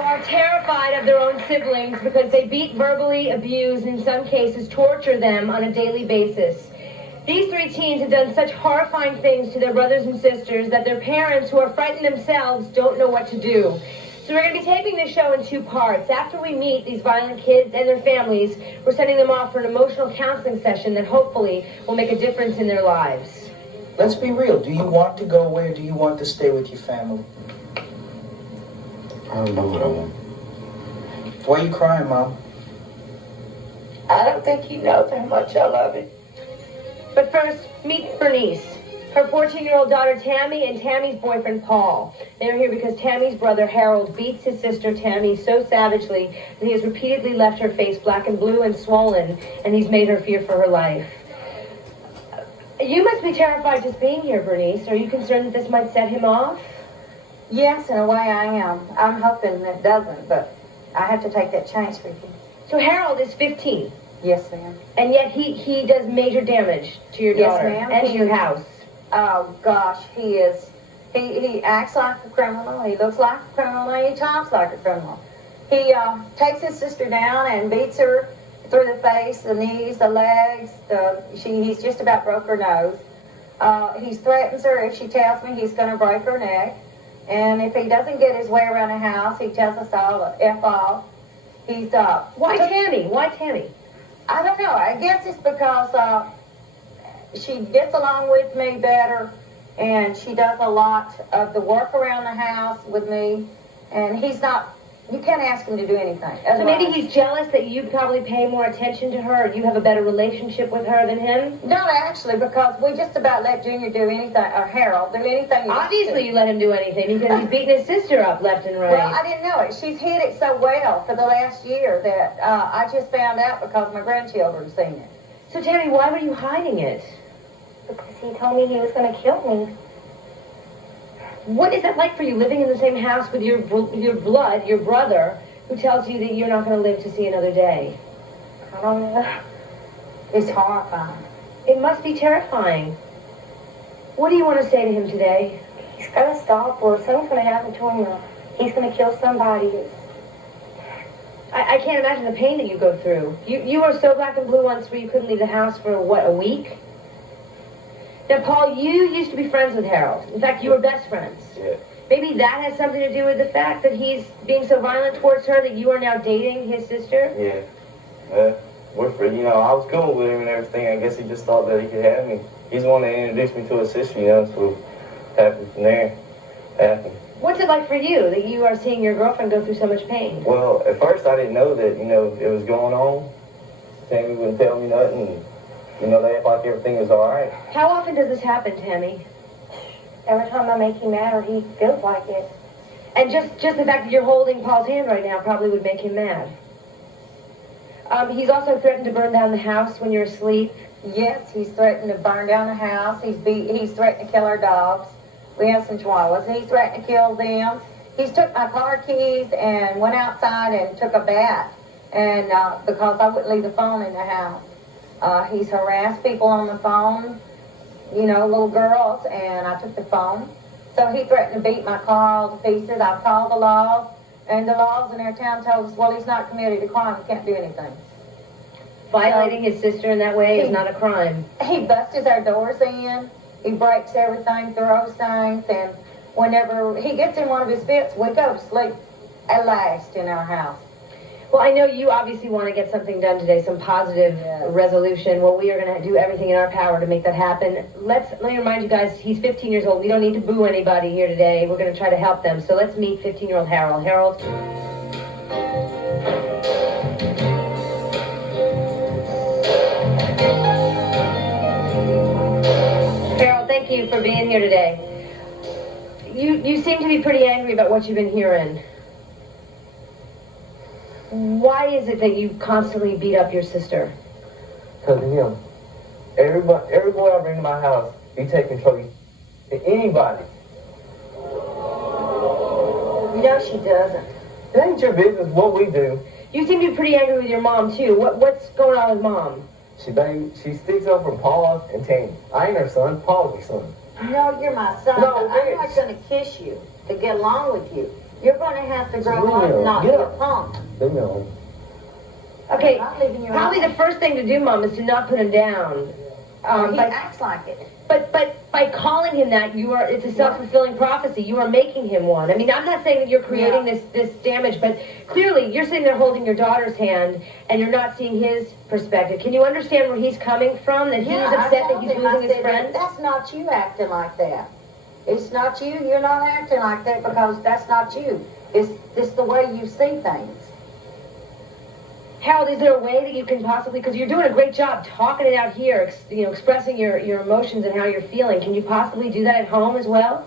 are terrified of their own siblings because they beat, verbally abuse, and in some cases torture them on a daily basis. These three teens have done such horrifying things to their brothers and sisters that their parents, who are frightened themselves, don't know what to do. So we're going to be taping this show in 2 parts. After we meet these violent kids and their families, we're sending them off for an emotional counseling session that hopefully will make a difference in their lives. Let's be real. Do you want to go away or do you want to stay with your family? I don't know what I want. Why are you crying, Mom? I don't think he knows how much I love him. But first, meet Bernice, her 14-year-old daughter Tammy, and Tammy's boyfriend Paul. They are here because Tammy's brother Harold beats his sister Tammy so savagely that he has repeatedly left her face black and blue and swollen, and he's made her fear for her life. You must be terrified just being here, Bernice. Are you concerned that this might set him off? Yes, in a way I am. I'm hoping it doesn't, but I have to take that chance, Ricki. So Harold is 15. Yes, ma'am. And yet he does major damage to your daughter and to your house. Oh, gosh, he is. He acts like a criminal. He looks like a criminal, and he talks like a criminal. He takes his sister down and beats her through the face, the knees, the legs. He's just about broke her nose. He threatens her. If she tells me, he's going to break her neck. And if he doesn't get his way around the house, he tells us all to F off. He's Why Tammy? Why Tammy? I don't know. I guess it's because she gets along with me better, and she does a lot of the work around the house with me, and he's not. You can't ask him to do anything. So maybe he's jealous that you probably pay more attention to her, or you have a better relationship with her than him? Not actually, because we just about let Junior do anything, or Harold do anything. Obviously you let him do anything, because he's beating his sister up left and right. Well, I didn't know it. She's hid it so well for the last year that I just found out because my grandchildren seen it. So Tammy, why were you hiding it? Because he told me he was going to kill me. What is it like for you living in the same house with your blood, your brother, who tells you that you're not going to live to see another day? I don't know. It's horrifying. It must be terrifying. What do you want to say to him today? He's going to stop, or something's going to happen to him. He's going to kill somebody. I can't imagine the pain that you go through. You were so black and blue once where you couldn't leave the house for, what, a week? Now, Paul, you used to be friends with Harold. In fact, you were best friends. Yeah. Maybe that has something to do with the fact that he's being so violent towards her that you are now dating his sister? Yeah. I was cool with him and everything. I guess he just thought that he could have me. He's the one that introduced me to his sister, so it happened from there. What's it like for you that you are seeing your girlfriend go through so much pain? Well, at first I didn't know that, it was going on. Tammy wouldn't tell me nothing. They act like everything was all right. How often does this happen, Tammy? Every time I make him mad, or he feels like it. And just the fact that you're holding Paul's hand right now probably would make him mad. He's also threatened to burn down the house when you're asleep. Yes, he's threatened to burn down the house. He's threatened to kill our dogs. We have some chihuahuas. He's threatened to kill them. He's took my car keys and went outside and took a bat, and because I wouldn't leave the phone in the house. He's harassed people on the phone, little girls, and I took the phone. So he threatened to beat my car all to pieces. I've called the laws, and the laws in our town told us, well, he's not committed a crime. He can't do anything. Violating his sister in that way is not a crime. He busts our doors in. He breaks everything, throws things, and whenever he gets in one of his fits, we go to sleep at last in our house. Well, I know you obviously want to get something done today, some positive resolution. Well, we are going to do everything in our power to make that happen. Let me remind you guys, he's 15 years old. We don't need to boo anybody here today. We're going to try to help them. So let's meet 15-year-old Harold. Harold? Harold, thank you for being here today. You seem to be pretty angry about what you've been hearing. Why is it that you constantly beat up your sister? Because of him. Every boy I bring to my house, he take control of anybody. No, she doesn't. It ain't your business what we do. You seem to be pretty angry with your mom, too. What's going on with Mom? She sticks up for Paul and Tammy. I ain't her son. Paul's her son. No, you're my son. No, but I'm not going to kiss you to get along with you. You're going to have to grow up and not be a punk. Leave me alone. Okay, I'm not leaving you probably alone. the first thing to do, Mom, is to not put him down. He acts like it. But by calling him that, it's a self-fulfilling prophecy. You are making him one. I mean, I'm not saying that you're creating this damage, but clearly you're sitting there holding your daughter's hand and you're not seeing his perspective. Can you understand where he's coming from? That he's upset that he's losing his friend? That's not you acting like that. It's not you. You're not acting like that because that's not you. It's the way you see things. Harold, is there a way that you can possibly, because you're doing a great job talking it out here, expressing your emotions and how you're feeling. Can you possibly do that at home as well?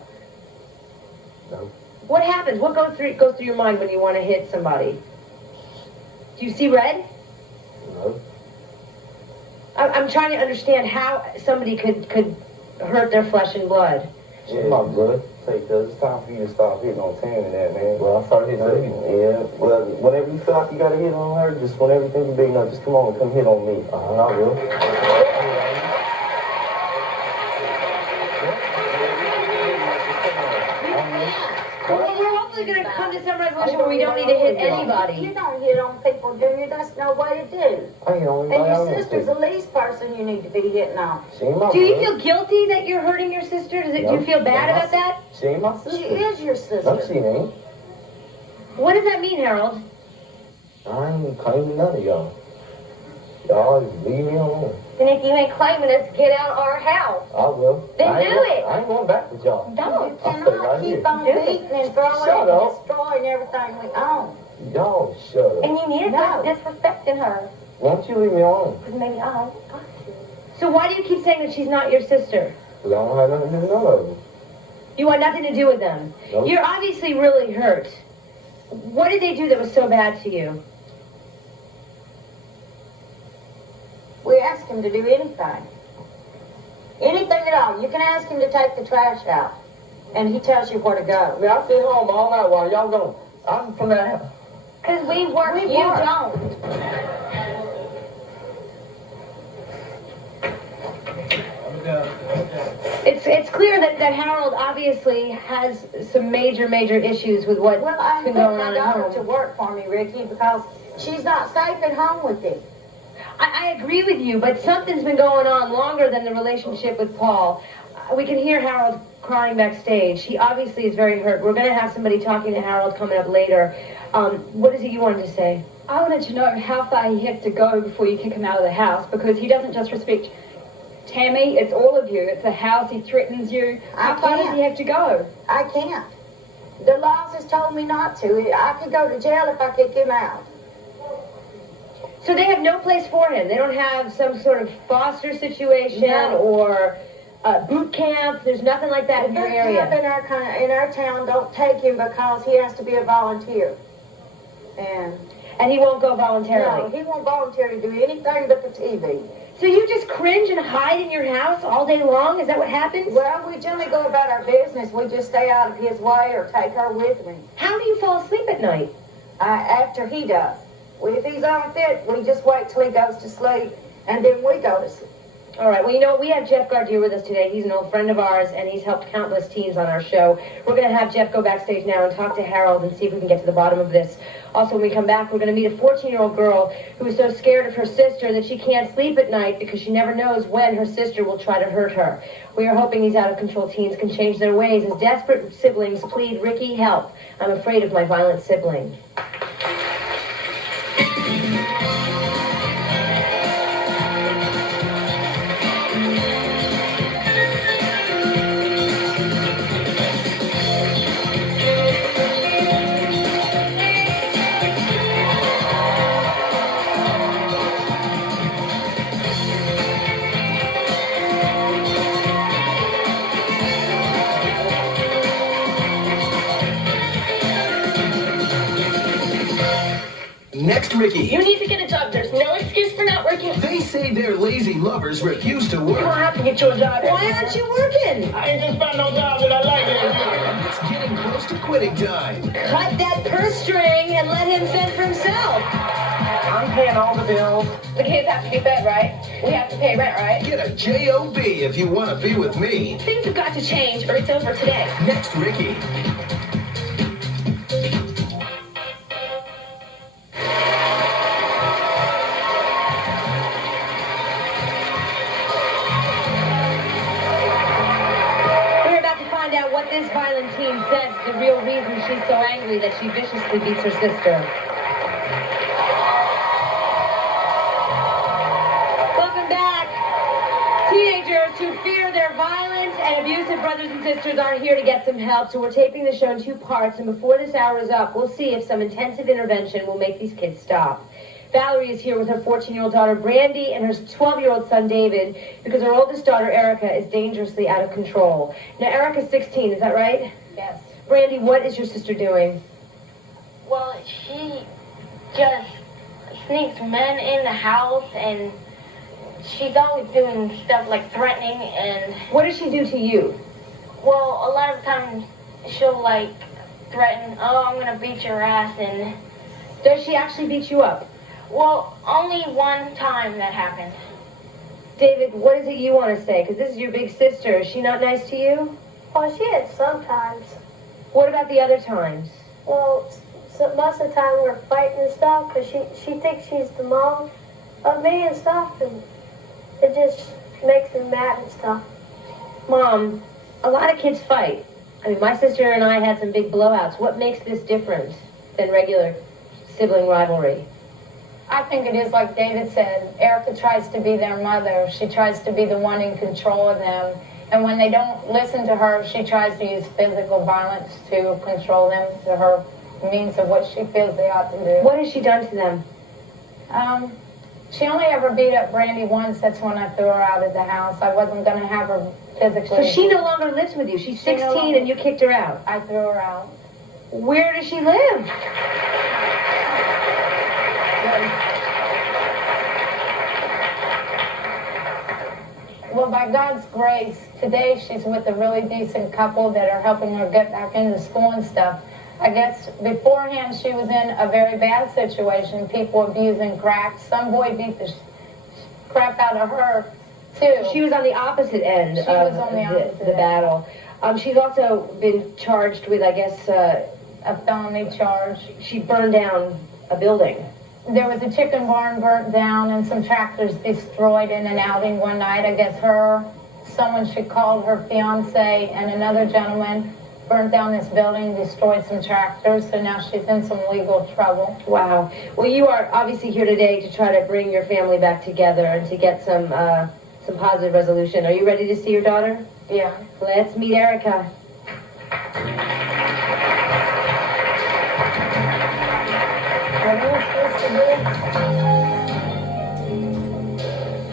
No. What happens? What goes through your mind when you want to hit somebody? Do you see red? No. I'm trying to understand how somebody could hurt their flesh and blood. Yeah, my blood. Cause it's time for you to stop hitting on Tam and that, man. Well, I started hitting on you. Yeah, well, whenever you feel like you gotta hit on her, just whenever you think you're big enough, just come on and come hit on me. I will. Well, we're hopefully going to come to some resolution where we don't need to hit anybody. You don't hit on people, do you? That's no way to do. I ain't on And anybody. your sister's the least person you need to be hitting on. She ain't my Do you blood. feel guilty that you're hurting your sister? Do you feel bad about that? She ain't my sister. She is your sister. No, she ain't. What does that mean, Harold? I ain't claiming none of y'all. Y'all just leave me alone. And if you ain't claiming us, get out of our house. I will. Then I ain't do going- it. I ain't going back with y'all. Don't. You I'll stay cannot right keep here. on Do it. beating and throwing Shut and up. destroying everything we own. Y'all shut up. And you need to No. stop disrespecting her. Why don't you leave me alone? Because maybe I'll. So why do you keep saying that she's not your sister? Because I don't have nothing to do with none of them. You want nothing to do with them. Nope. You're obviously really hurt. What did they do that was so bad to you? We ask him to do anything. Anything at all. You can ask him to take the trash out. And he tells you where to I go. mean, I sit home all night while y'all gone. I'm from that house. Because we work. We You work. don't. It's clear that Harold obviously has some major issues with what's Well, I been put going my on at daughter home. to work for me, Ricki, because she's not safe at home with him. I agree with you, but something's been going on longer than the relationship with Paul. We can hear Harold crying backstage. He obviously is very hurt. We're going to have somebody talking to Harold coming up later. What is it you wanted to say? I wanted to know how far he has to go before you kick him out of the house, because he doesn't just respect Tammy, it's all of you. It's the house, he threatens you. How far does he have to go? I can't. The laws has told me not to. I could go to jail if I kick him out. So they have no place for him. They don't have some sort of foster situation No. or boot camp. There's nothing like that in your Boot camp area. in our town don't take him because he has to be a volunteer. And he won't go voluntarily. No, he won't volunteer to do anything but the TV. So you just cringe and hide in your house all day long? Is that what happens? Well, we generally go about our business. We just stay out of his way or take her with me. How do you fall asleep at night? After he does. If he's unfit, we just wait till he goes to sleep, and then we go to sleep. All right. Well, you know, we have Jeff Gardier with us today. He's an old friend of ours, and he's helped countless teens on our show. We're going to have Jeff go backstage now and talk to Harold and see if we can get to the bottom of this. Also, when we come back, we're going to meet a 14-year-old girl who is so scared of her sister that she can't sleep at night because she never knows when her sister will try to hurt her. We are hoping these out-of-control teens can change their ways as desperate siblings plead, "Ricki, help. I'm afraid of my violent sibling." Next, Ricki. You need to get a job. There's no excuse for not working. They say their lazy lovers refuse to We'll work. have to get you a job. Why aren't you working? I ain't just found no job that I like it. It's getting close to quitting time. Cut that purse string and let him fend for himself. I'm paying all the bills. The kids have to be fed, right? We have to pay rent, right? Get a job if you want to be with me. Things have got to change or it's over today. Next, Ricki. she's so angry that she viciously beats her sister. Welcome back. Teenagers who fear their violent and abusive brothers and sisters aren't here to get some help, so we're taping the show in 2 parts, and before this hour is up, we'll see if some intensive intervention will make these kids stop. Valerie is here with her 14-year-old daughter, Brandy, and her 12-year-old son, David, because her oldest daughter, Erica, is dangerously out of control. Now, Erica's 16, is that right? Yes. Brandy, what is your sister doing? Well, she just sneaks men in the house, and she's always doing stuff like threatening, and... What does she do to you? Well, a lot of times she'll, like, threaten, oh, I'm gonna beat your ass, and... Does she actually beat you up? Well, only one time that happened. David, what is it you want to say? Because this is your big sister. Is she not nice to you? Well, she is sometimes. What about the other times? Well, so most of the time we're fighting and stuff because she thinks she's the mom of me and stuff, and it just makes me mad and stuff. Mom, a lot of kids fight. I mean, my sister and I had some big blowouts. What makes this different than regular sibling rivalry? I think it is like David said. Erica tries to be their mother. She tries to be the one in control of them. And when they don't listen to her, she tries to use physical violence to control them to her means of what she feels they ought to do. What has she done to them? She only ever beat up Brandy once. That's when I threw her out of the house. I wasn't going to have her physically. So she no longer lives with you. She's 16 and you kicked her out. I threw her out. Where does she live? Well, by God's grace, today she's with a really decent couple that are helping her get back into school and stuff. I guess beforehand she was in a very bad situation, people abusing crack. Some boy beat the crap out of her, too. She was on the opposite end of the battle. She's also been charged with, I guess, a felony charge. She burned down a building. There was a chicken barn burnt down and some tractors destroyed in an outing one night. I guess someone she called her fiance and another gentleman burnt down this building, destroyed some tractors, so now she's in some legal trouble. Wow. Well, you are obviously here today to try to bring your family back together and to get some positive resolution. Are you ready to see your daughter? Yeah. Let's meet Erica.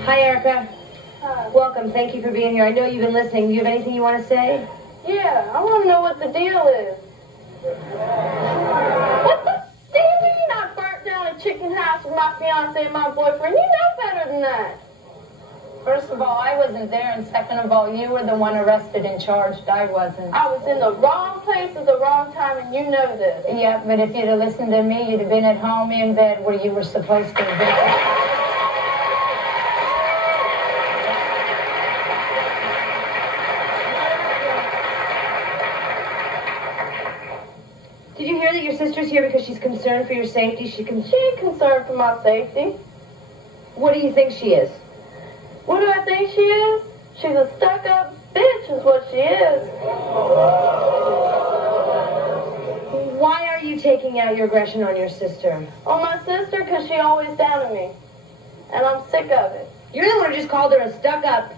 Hi, Erica. Hi. Welcome. Thank you for being here. I know you've been listening. Do you have anything you want to say? Yeah, I want to know what the deal is. What the do you mean I burnt down a chicken house with my fiance and my boyfriend? You know better than that. First of all, I wasn't there, and second of all, you were the one arrested and charged. I wasn't. I was in the wrong place at the wrong time, and you know this. Yeah, but if you'd have listened to me, you'd have been at home in bed where you were supposed to be. Did you hear that your sister's here because she's concerned for your safety? She ain't concerned for my safety. What do you think she is? What do I think she is? She's a stuck-up bitch is what she is. Why are you taking out your aggression on your sister? On my sister, because she always doubted me. And I'm sick of it. You're the one who just called her a stuck-up.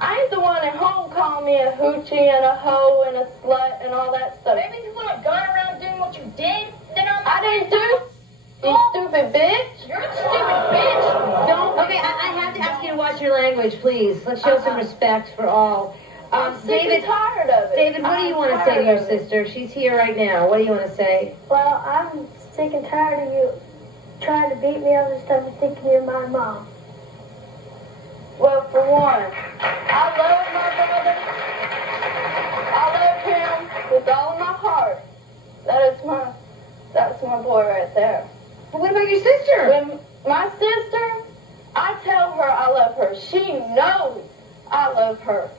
I ain't the one at home calling me a hoochie and a hoe and a slut and all that stuff. Maybe you would have gone around doing what you did, then I didn't do. You stupid bitch. You're a stupid bitch. Don't. Okay, I have to ask you to watch your language, please. Let's show some respect for all. I'm sick and tired of it. David, what do you want to say to your sister? She's here right now. What do you want to say? Well, I'm sick and tired of you trying to beat me up and stuff and thinking you're my mom. Well, for one, I love my brother. I love him with all of my heart. That's my boy right there. But what about your sister? When my sister, I tell her I love her. She knows I love her.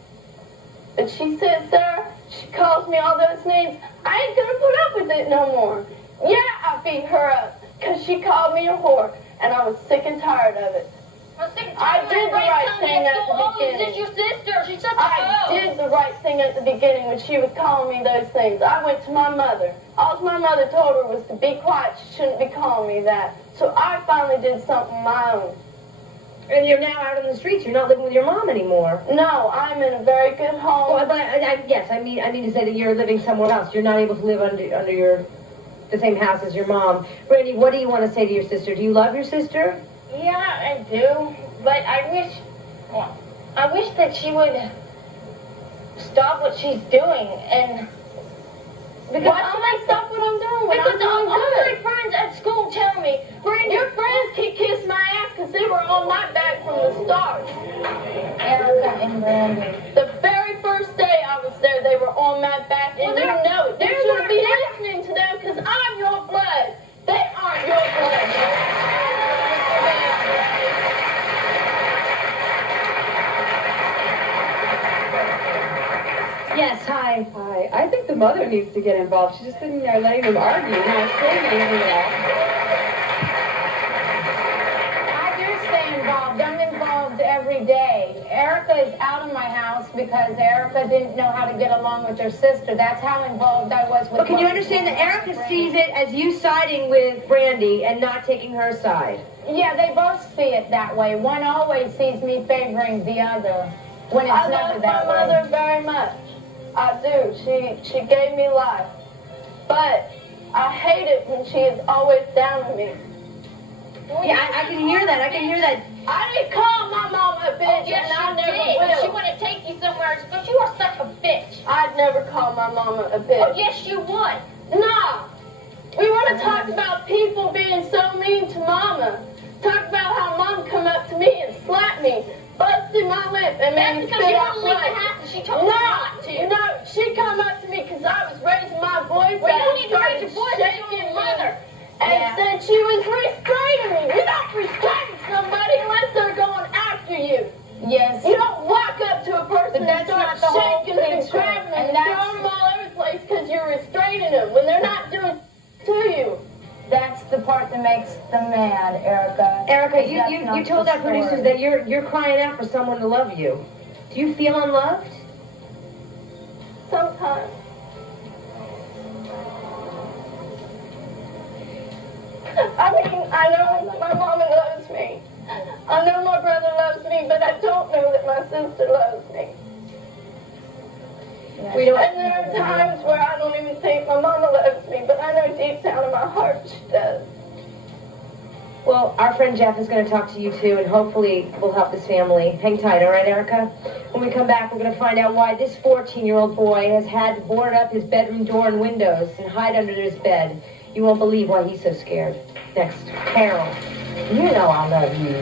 But she sits there, she calls me all those names. I ain't gonna put up with it no more. Yeah, I beat her up because she called me a whore, and I was sick and tired of it. I'm sick and I tired did of the right thing at the Oh, is beginning. this your sister? She's such a I hoe. did the right thing at the beginning when she was calling me those things. I went to my mother. All my mother told her was to be quiet. She shouldn't be calling me that. So I finally did something of my own. And you're now out on the streets. You're not living with your mom anymore. No, I'm in a very good home. Well, but yes, I mean to say that you're living somewhere else. You're not able to live under the same house as your mom. Brandy, what do you want to say to your sister? Do you love your sister? Yeah, I do. But I wish that she would stop what she's doing and. Because why should I stop what I'm doing? Because all my friends at school tell me, Brandy, your friends can kiss my ass because they were on my back from the start. Erica and Brandy. The very first day I was there, they were on my back, and you know it. You shouldn't be listening to them because I'm your blood. They aren't your blood. Yes, hi. Hi. I think the mother needs to get involved. She's just sitting there letting them argue, not saying anything at all. I do stay involved. I'm involved every day. Erica is out of my house because Erica didn't know how to get along with her sister. That's how involved I was with. But can you understand that Erica sees it as you siding with Brandy and not taking her side? Yeah, they both see it that way. One always sees me favoring the other when it's never that way. I love my mother very much. I do. She gave me life. But I hate it when she is always down on me. Yeah, I can hear that. I can hear that. I didn't call my mama a bitch, yes, and I you never did. will. She wanted to take you somewhere, but you are such a bitch. I'd never call my mama a bitch. Oh, yes, you would. No. We want to talk about people being so mean to mama. Talk about how mom come up to me and slapped me, busted my lip, and made me spit out blood. Leave the house and she told me not to. No, she come up to me because I was raising my voice. Well, you don't need to raise your voice. You're your mother. And said she was restraining me. You don't restrain somebody unless they're going after you. Yes. You don't walk up to a person and start shaking them and grabbing them and throwing them all over the place because you're restraining them when they're not doing to you. That's the part that makes them mad, Erica. Erica, you told our producers that you're crying out for someone to love you. Do you feel unloved? Sometimes. I mean, I know my mama loves me. I know my brother loves me, but I don't know that my sister loves me. And there are times where I don't even think my mama loves me, but I know deep down in my heart she does. Well, our friend Jeff is going to talk to you too, and hopefully we'll help this family. Hang tight, all right, Erica? When we come back, we're going to find out why this 14-year-old boy has had to board up his bedroom door and windows and hide under his bed. You won't believe why he's so scared. Next, Harold. You know I love you.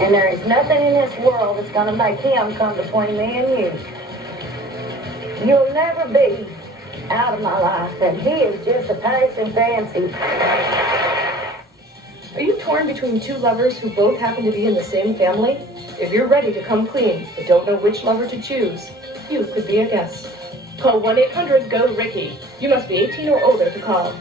And there is nothing in this world that's going to make him come between me and you. You'll never be out of my life, and he is just a passing fancy. Are you torn between two lovers who both happen to be in the same family? If you're ready to come clean but don't know which lover to choose, you could be a guest. Call 1-800-GO-RICKY. You must be 18 or older to call.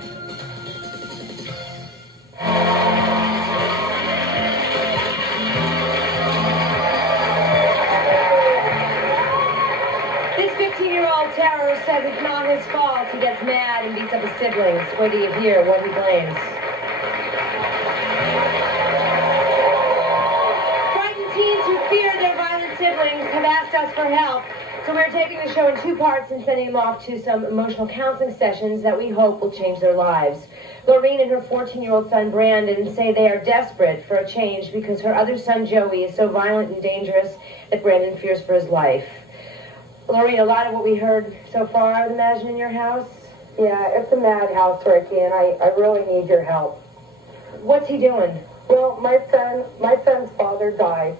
This 15-year-old terror says it's not his fault. He gets mad and beats up his siblings. Wait till you hear what he blames. Frightened teens who fear their violent siblings have asked us for help. So we're taking the show in two parts and sending them off to some emotional counseling sessions that we hope will change their lives. Lorene and her 14-year-old son Brandon say they are desperate for a change because her other son Joey is so violent and dangerous that Brandon fears for his life. Lorene, a lot of what we heard so far, I would imagine, in your house? Yeah, it's a madhouse, Ricki, and I really need your help. What's he doing? Well, my son's father died,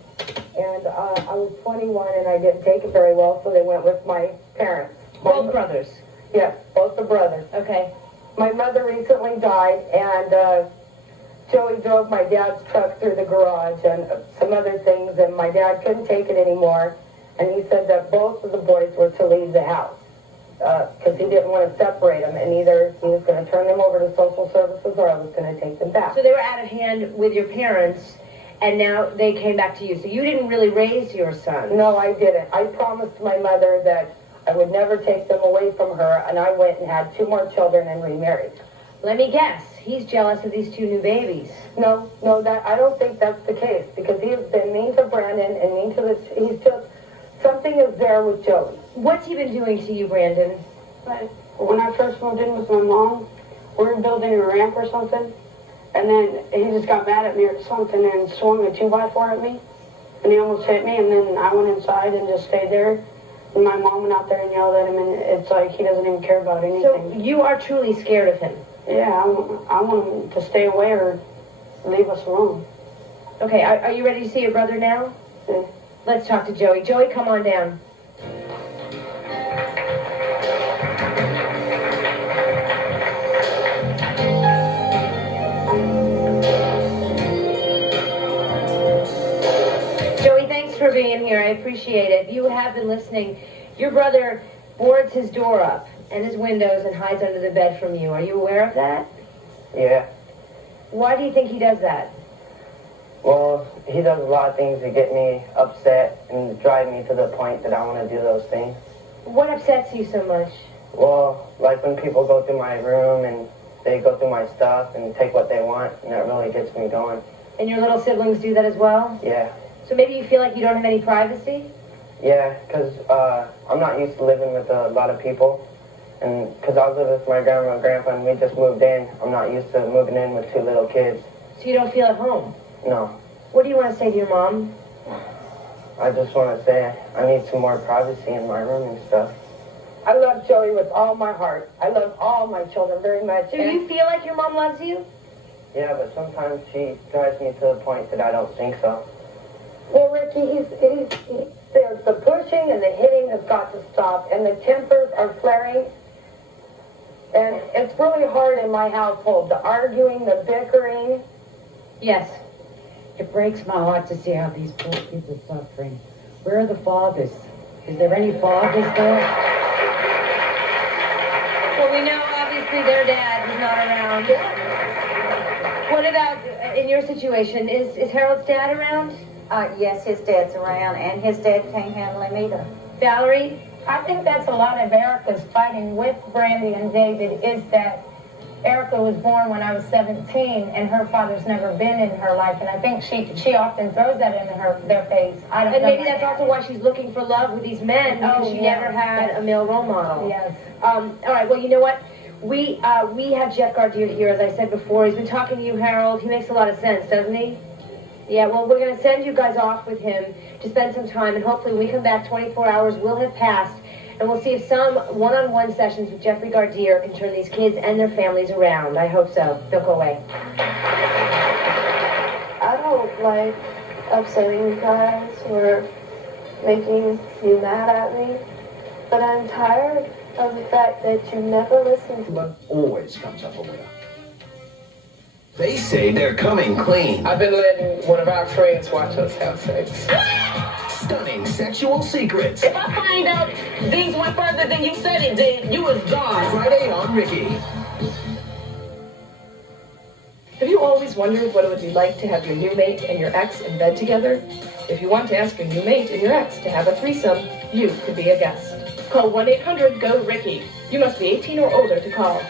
and I was 21, and I didn't take it very well, so they went with my parents. Both brothers? Yes, both the brothers. Okay. My mother recently died, and Joey drove my dad's truck through the garage and some other things, and my dad couldn't take it anymore, and he said that both of the boys were to leave the house because he didn't want to separate them, and either he was going to turn them over to social services or I was going to take them back. So they were out of hand with your parents, and now they came back to you. So you didn't really raise your son. No, I didn't. I promised my mother that I would never take them away from her, and I went and had 2 more children and remarried. Let me guess. He's jealous of these 2 new babies. No, I don't think that's the case, because he has been mean to Brandon and mean to he's just, something is there with Joey. What's he been doing to you, Brandon? When I first moved in with my mom, we were building a ramp or something, and then he just got mad at me or something and swung a 2x4 at me, and he almost hit me, and then I went inside and just stayed there, and my mom went out there and yelled at him, and it's like he doesn't even care about anything. So you are truly scared of him? Yeah, I want him to stay away or leave us alone. Okay, are you ready to see your brother now? Yeah. Let's talk to Joey. Joey, come on down. Joey, thanks for being here. I appreciate it. You have been listening. Your brother boards his door up and his windows and hides under the bed from you. Are you aware of that? Yeah. Why do you think he does that? Well, he does a lot of things to get me upset and drive me to the point that I want to do those things. What upsets you so much? Well, like when people go through my room and they go through my stuff and take what they want, and that really gets me going. And your little siblings do that as well? Yeah. So maybe you feel like you don't have any privacy? Yeah, because I'm not used to living with a lot of people. And because I was living with my grandma and grandpa and we just moved in, I'm not used to moving in with 2 little kids. So you don't feel at home? No. What do you want to say to your mom? I just want to say I need some more privacy in my room and stuff. I love Joey with all my heart. I love all my children very much. Do you feel like your mom loves you? Yeah, but sometimes she drives me to the point that I don't think so. Well, Ricki, the pushing and the hitting has got to stop, and the tempers are flaring. And it's really hard in my household, the arguing, the bickering. Yes. It breaks my heart to see how these poor kids are suffering. Where are the fathers? Is there any fathers there? Well, we know obviously their dad is not around. What about in your situation? Is Harold's dad around? Yes, his dad's around, and his dad can't handle him either. Valerie? I think that's a lot of Erica's fighting with Brandy and David is that Erica was born when I was 17, and her father's never been in her life, and I think she often throws that in their face. I don't And know maybe that's also why she's looking for love with these men, because she never had a male role model. Yes. All right, well, you know what? We have Jeff Gardier here, as I said before. He's been talking to you, Harold. He makes a lot of sense, doesn't he? Yeah, well, we're going to send you guys off with him to spend some time, and hopefully when we come back, 24 hours will have passed, and we'll see if some one-on-one sessions with Jeffrey Gardier can turn these kids and their families around. I hope so. Don't go away. I don't like upsetting you guys or making you mad at me, but I'm tired of the fact that you never listen to me. Always comes up a winner. They say they're coming clean. I've been letting one of our friends watch us have sex. Stunning sexual secrets. If I find out things went further than you said it did, you was gone. Friday on Ricki. Have you always wondered what it would be like to have your new mate and your ex in bed together? If you want to ask your new mate and your ex to have a threesome, you could be a guest. Call 1-800-GO-RICKI. You must be 18 or older to call.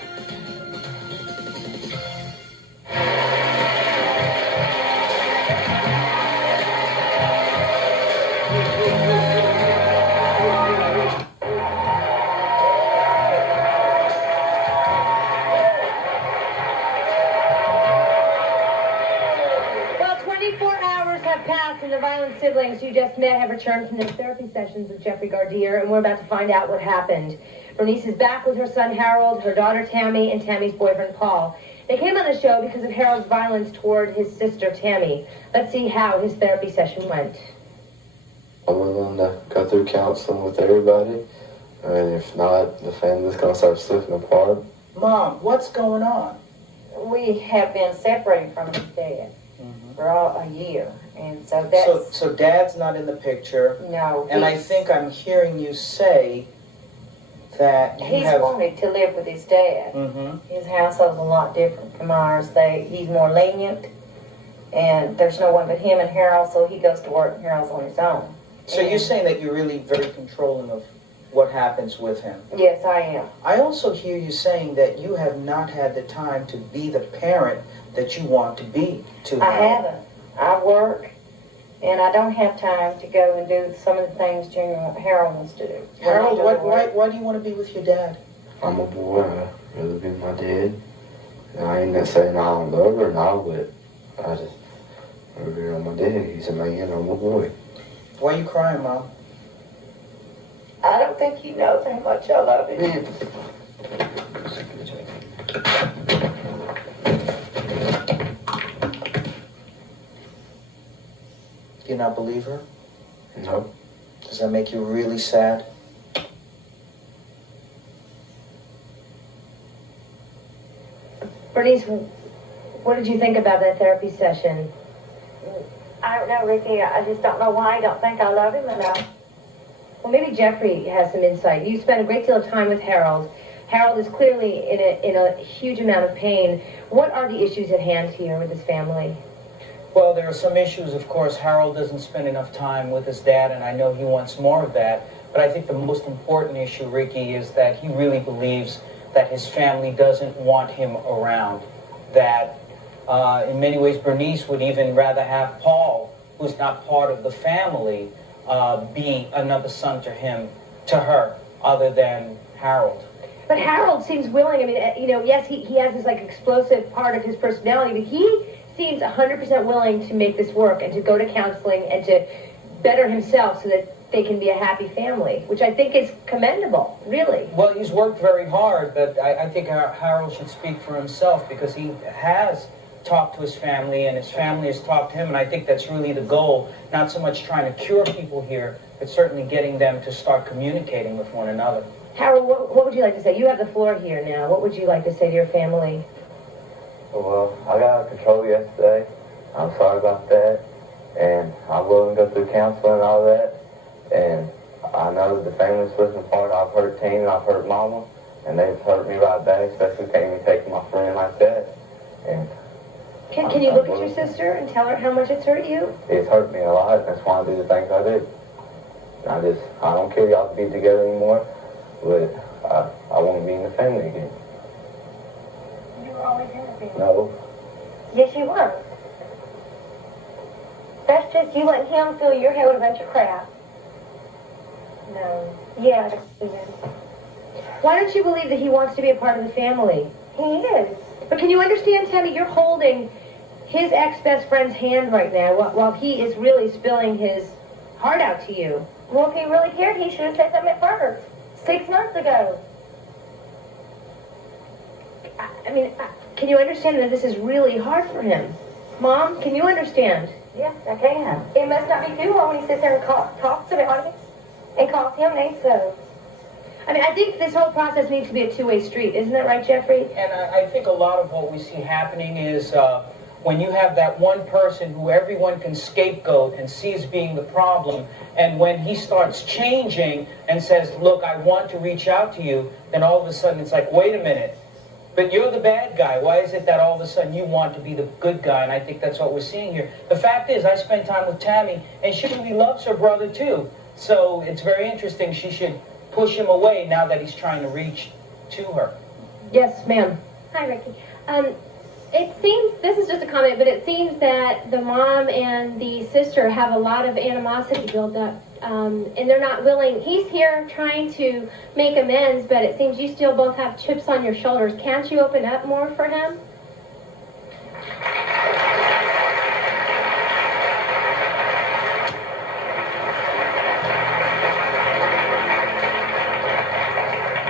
And the violent siblings you just met have returned from their therapy sessions with Jeffrey Gardier, and we're about to find out what happened. Bernice is back with her son Harold, her daughter Tammy, and Tammy's boyfriend Paul. They came on the show because of Harold's violence toward his sister Tammy. Let's see how his therapy session went. I'm willing to go through counseling with everybody, and if not, the family's going to start slipping apart. Mom, what's going on? We have been separated from his dad for a year. And so that's... So Dad's not in the picture. No. And I think I'm hearing you say that you he's wanted to live with his dad. His household's a lot different from ours. He's more lenient, And there's no one but him and Harold, so he goes to work and Harold's on his own. So you're saying that you're really very controlling of what happens with him? Yes, I am. I also hear you saying that you have not had the time to be the parent that you want to be to him. I haven't. I work, and I don't have time to go and do some of the things Harold wants to do. Harold, why do you want to be with your dad? I'm a boy. I'd rather be with my dad. And I ain't not saying I don't love her now, but I just rather be around my dad. He's a man, I'm a boy. Why are you crying, Mom? I don't think he knows how much I love him. Do you not believe her? No. Does that make you really sad? Bernice, what did you think about that therapy session? I don't know, Ricki. I just don't know why I don't think I love him enough. Well, maybe Jeffrey has some insight. You spent a great deal of time with Harold. Harold is clearly in a huge amount of pain. What are the issues at hand here with his family? Well, there are some issues, of course. Harold doesn't spend enough time with his dad, and I know he wants more of that. But I think the most important issue, Ricki, is that he really believes that his family doesn't want him around. That in many ways, Bernice would even rather have Paul, who's not part of the family, be another son to her, other than Harold. But Harold seems willing. I mean, yes, he has this like explosive part of his personality, but he seems 100% willing to make this work and to go to counseling and to better himself so that they can be a happy family, which I think is commendable, really. Well, he's worked very hard, but I think Harold should speak for himself because he has talked to his family and his family has talked to him, and I think that's really the goal, not so much trying to cure people here, but certainly getting them to start communicating with one another. Harold, what would you like to say? You have the floor here now. What would you like to say to your family? Well, I got out of control yesterday. I'm sorry about that. And I'm willing to go through counseling and all that. And I know the family's splitting apart. I've hurt Teen and I've hurt Mama. And they've hurt me right back, especially taking my friend like that. And Can you look at your sister and tell her how much it's hurt you? it's hurt me a lot. That's why I do the things I do. I don't care y'all to be together anymore, but I want to be in the family again. You were always in the family. No. Yes, you were. That's just you letting him fill your head with a bunch of crap. No. Yeah, Why don't you believe that he wants to be a part of the family? he is. But can you understand, Tammy, you're holding his ex-best friend's hand right now while he is really spilling his heart out to you. Well, if he really cared, he should have said something at first. 6 months ago. I mean, can you understand that this is really hard for him? Mom, can you understand? Yes, I can. It must not be too hard when he sits there and talks about it and calls him names so. I mean, I think this whole process needs to be a two-way street. Isn't that right, Jeffrey? And I think a lot of what we see happening is when you have that one person who everyone can scapegoat and sees being the problem, and when he starts changing and says, look, I want to reach out to you, then all of a sudden it's like, wait a minute, but you're the bad guy. Why is it that all of a sudden you want to be the good guy? And I think that's what we're seeing here. The fact is, I spent time with Tammy, and she really loves her brother too. So it's very interesting. She should push him away now that he's trying to reach to her. Yes, ma'am. Hi, Ricki. It seems, this is just a comment, but it seems that the mom and the sister have a lot of animosity built up, and they're not willing. He's here trying to make amends, but it seems you still both have chips on your shoulders. Can't you open up more for him?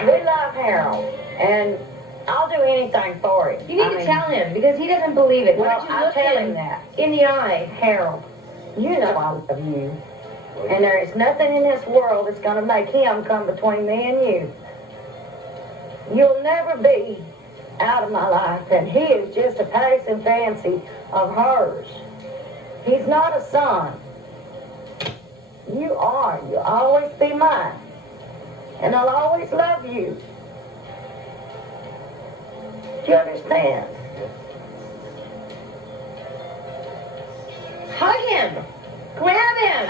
We love Harold, and I'll do anything for him. You need to tell him, because he doesn't believe it. Well, Why don't you I'll look tell him him that. in the eye? Harold, you know I love you. And there is nothing in this world that's going to make him come between me and you. You'll never be out of my life, and he is just a passing fancy of hers. He's not a son. You are. You'll always be mine. And I'll always love you. Do you understand? Grab him!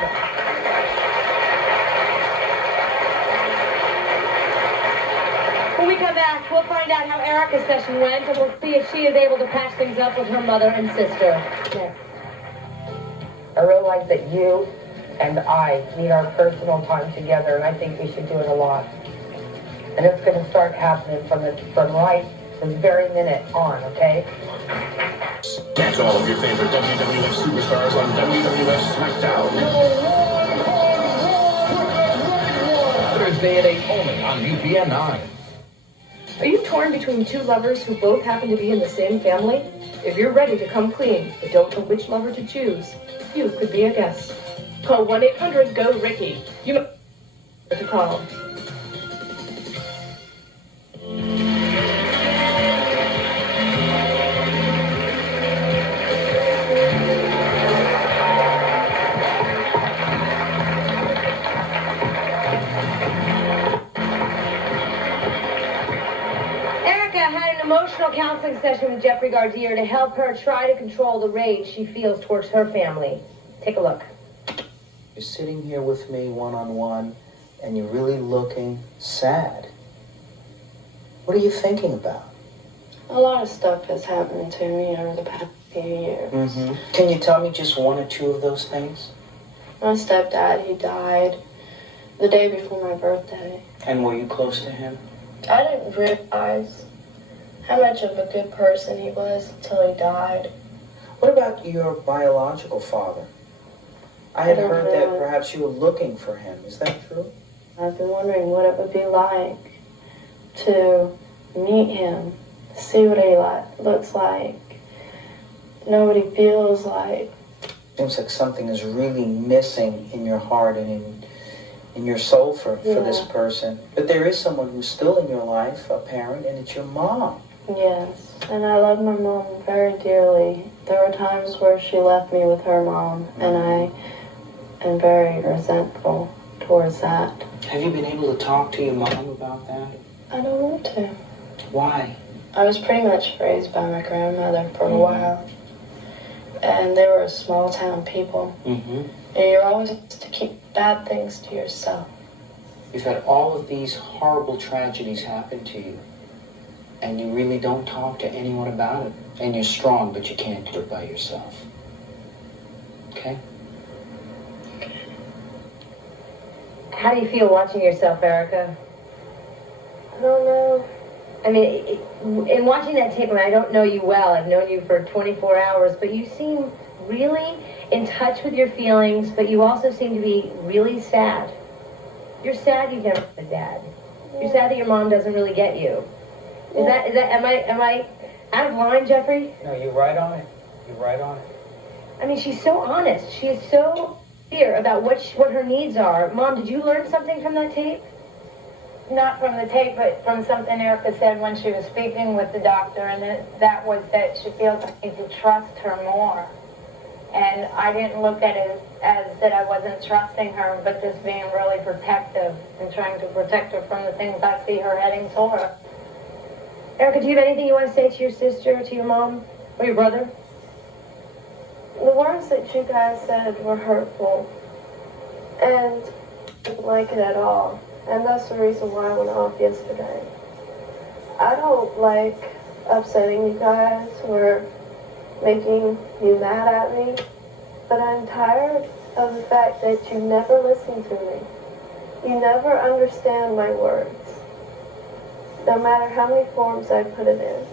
When we come back, we'll find out how Erica's session went, and we'll see if she is able to patch things up with her mother and sister. Next. I realize that you and I need our personal time together, and I think we should do it a lot. And it's going to start happening from right this very minute on, okay? Catch all of your favorite WWF superstars on WWF SmackDown. Thursday at 8 only on UPN 9. Are you torn between two lovers who both happen to be in the same family? If you're ready to come clean, but don't know which lover to choose, you could be a guest. Call 1-800-GO-RICKI. You know to call. Emotional counseling session with Jeffrey Gardier to help her try to control the rage she feels towards her family. Take a look. You're sitting here with me one-on-one, and you're really looking sad. What are you thinking about? A lot of stuff has happened to me over the past few years. Can you tell me just one or two of those things? My stepdad, he died the day before my birthday. And were you close to him? I didn't realize how much of a good person he was until he died. What about your biological father? I had heard that perhaps you were looking for him. Is that true? I've been wondering what it would be like to meet him, see what he looks like, know what he feels like. Seems like something is really missing in your heart and in your soul for this person. But there is someone who's still in your life, a parent, and it's your mom. Yes, and I love my mom very dearly. There were times where she left me with her mom, and I am very resentful towards that. Have you been able to talk to your mom about that? I don't want to. Why? I was pretty much raised by my grandmother for a while, and they were small town people, and you're always to keep bad things to yourself. You've had all of these horrible tragedies happen to you, and you really don't talk to anyone about it. And you're strong, but you can't do it by yourself. Okay? How do you feel watching yourself, Erica? I don't know. I mean, in watching that tape, and I don't know you well, I've known you for 24 hours, but you seem really in touch with your feelings, but you also seem to be really sad. You're sad you've never had a dad. You're sad that your mom doesn't really get you. Is that, am I out of line, Jeffrey? No, you're right on it. You're right on it. I mean, she's so honest. She is so clear about what her needs are. Mom, did you learn something from that tape? Not from the tape, but from something Erica said when she was speaking with the doctor, and that was that she feels I need to trust her more. And I didn't look at it as that I wasn't trusting her, but just being really protective and trying to protect her from the things I see her heading toward. Erica, do you have anything you want to say to your sister, to your mom, or your brother? The words that you guys said were hurtful, and I didn't like it at all. And that's the reason why I went off yesterday. I don't like upsetting you guys or making you mad at me, but I'm tired of the fact that you never listen to me. You never understand my words, no matter how many forms I put it in.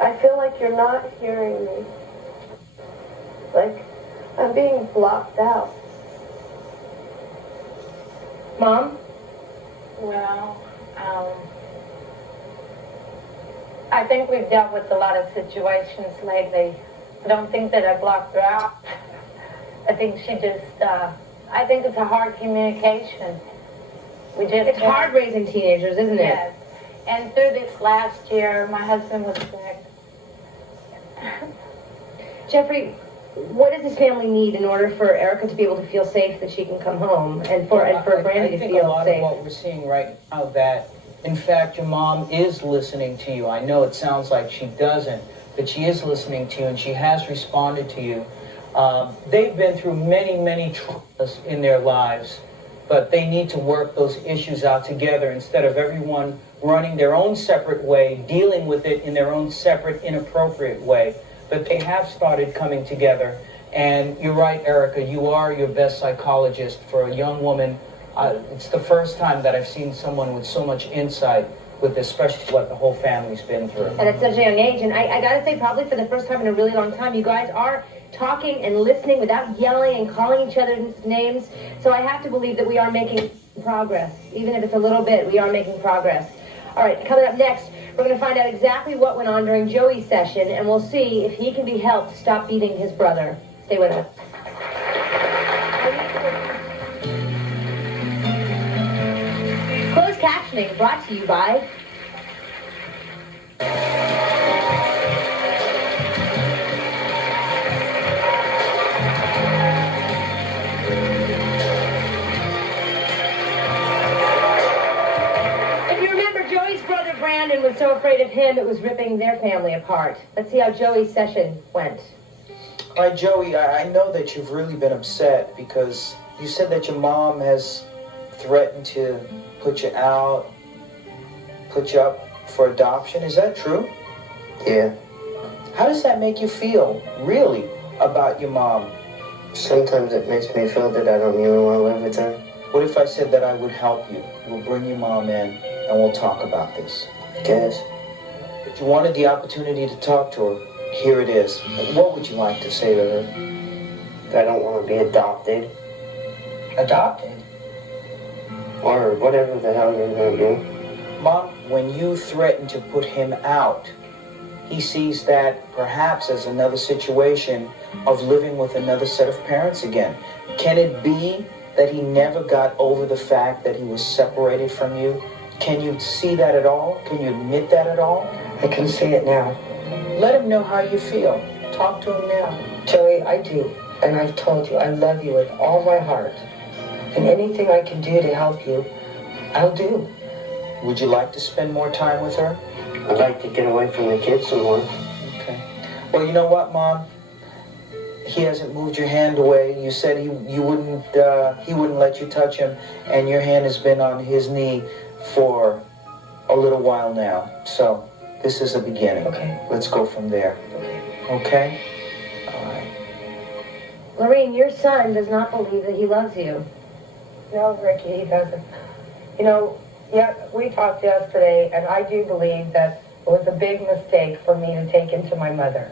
I feel like you're not hearing me. Like I'm being blocked out. Mom? Well, I think we've dealt with a lot of situations lately. I don't think that I blocked her out. I think she just, I think it's a hard communication. It's hard raising teenagers, isn't it? Yes. And through this last year, my husband was sick. Jeffrey, what does this family need in order for Erica to be able to feel safe that she can come home, and for Brandy to feel safe? I think a lot of what we're seeing right now, that in fact your mom is listening to you. I know it sounds like she doesn't, that she is listening to you and she has responded to you. They've been through many, many traumas in their lives, but they need to work those issues out together instead of everyone running their own separate way, dealing with it in their own separate, inappropriate way. But they have started coming together. And you're right, Erica, you are your best psychologist for a young woman. It's the first time that I've seen someone with so much insight with especially what the whole family's been through. And at such a young age, and I gotta say, probably for the first time in a really long time, you guys are talking and listening without yelling and calling each other's names. So I have to believe that we are making progress. Even if it's a little bit, we are making progress. All right, coming up next, we're going to find out exactly what went on during Joey's session, and we'll see if he can be helped stop beating his brother. Stay with us. Closed captioning brought to you by... Brandon was so afraid of him, it was ripping their family apart. Let's see how Joey's session went. Hi, Joey. I know that you've really been upset because you said that your mom has threatened to put you out, put you up for adoption. Is that true? Yeah. How does that make you feel, really, about your mom? Sometimes it makes me feel that I don't even want to live with her. What if I said that I would help you? We'll bring your mom in and we'll talk about this. Yes. If you wanted the opportunity to talk to her, here it is. What would you like to say to her? I don't want to be adopted. Adopted? Or whatever the hell you're going to do. Mom, when you threaten to put him out, he sees that perhaps as another situation of living with another set of parents again. Can it be that he never got over the fact that he was separated from you? Can you see that at all? Can you admit that at all? I can see it now. Let him know how you feel. Talk to him now. Joey, I do. And I've told you I love you with all my heart. And anything I can do to help you, I'll do. Would you like to spend more time with her? I'd like to get away from the kids some more. Okay. Well, you know what, Mom? He hasn't moved your hand away. You said he wouldn't let you touch him, and your hand has been on his knee for a little while now. So this is a beginning. Okay. Let's go from there. Okay? All right. Lorene, your son does not believe that he loves you. No, Ricki, he doesn't. You know, yeah, we talked yesterday, and I do believe that it was a big mistake for me to take him to my mother.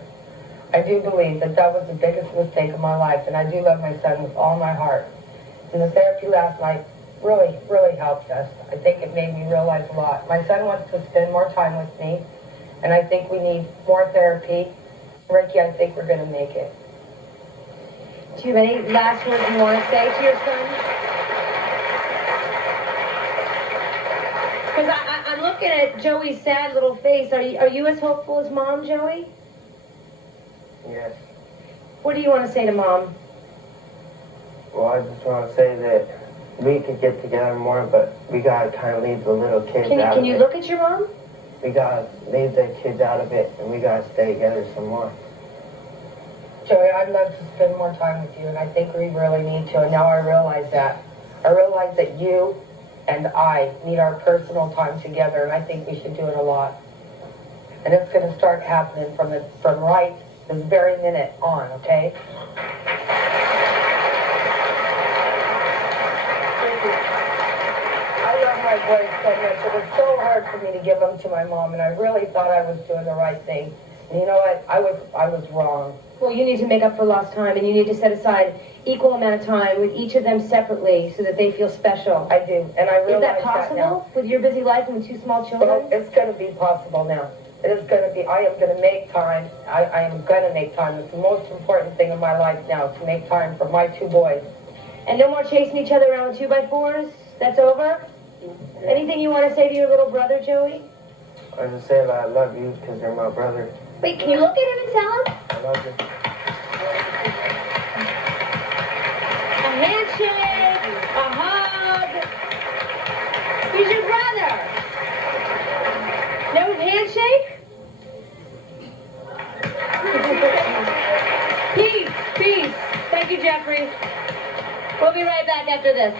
I do believe that that was the biggest mistake of my life, and I do love my son with all my heart. And the therapy last night really, really helped us. I think it made me realize a lot. My son wants to spend more time with me, and I think we need more therapy. Ricki, I think we're going to make it. Do you have any last words you want to say to your son? Because I'm looking at Joey's sad little face. Are you as hopeful as Mom, Joey? Yes. What do you want to say to Mom? Well, I just want to say that we could get together more, but we gotta kind of leave the little kids out of it. Can you look at your mom? We gotta leave the kids out of it, and we gotta stay together some more. Joey, I'd love to spend more time with you, and I think we really need to, and now I realize that. I realize that you and I need our personal time together, and I think we should do it a lot. And it's going to start happening from right this very minute on, okay? I love my boys so much. It was so hard for me to give them to my mom, and I really thought I was doing the right thing. And you know what? I was wrong. Well, you need to make up for lost time, and you need to set aside equal amount of time with each of them separately so that they feel special. I do, and I realize that possible now. With your busy life and with two small children? Well, it's going to be possible now. It is going to be. I am going to make time. I am going to make time. It's the most important thing in my life now, to make time for my two boys. And no more chasing each other around with 2x4s? That's over? Yeah. Anything you want to say to your little brother, Joey? I just say that I love you because you're my brother. Wait, can you look at him and tell him? I love you. A handshake, a hug. He's your brother. No handshake? Jeffrey. We'll be right back after this.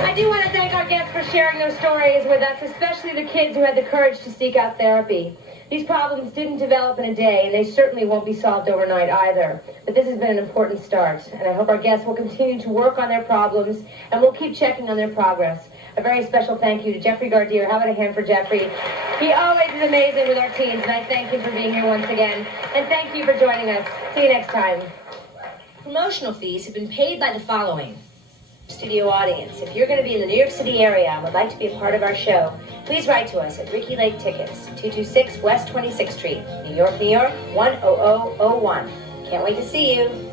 I do want to thank our guests for sharing their stories with us, especially the kids who had the courage to seek out therapy. These problems didn't develop in a day, and they certainly won't be solved overnight either. But this has been an important start, and I hope our guests will continue to work on their problems, and we'll keep checking on their progress. A very special thank you to Jeffrey Gardier. How about a hand for Jeffrey? He always is amazing with our teams, and I thank him for being here once again. And thank you for joining us. See you next time. Promotional fees have been paid by the following. Studio audience, if you're going to be in the New York City area and would like to be a part of our show, please write to us at Ricki Lake Tickets, 226 West 26th Street, New York, 10001. Can't wait to see you.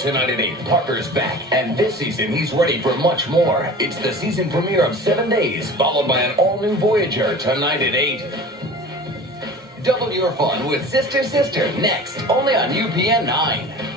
Tonight at 8, Parker's back, and this season he's ready for much more. It's the season premiere of 7 Days, followed by an all-new Voyager tonight at 8. Double your fun with Sister Sister next, only on UPN 9.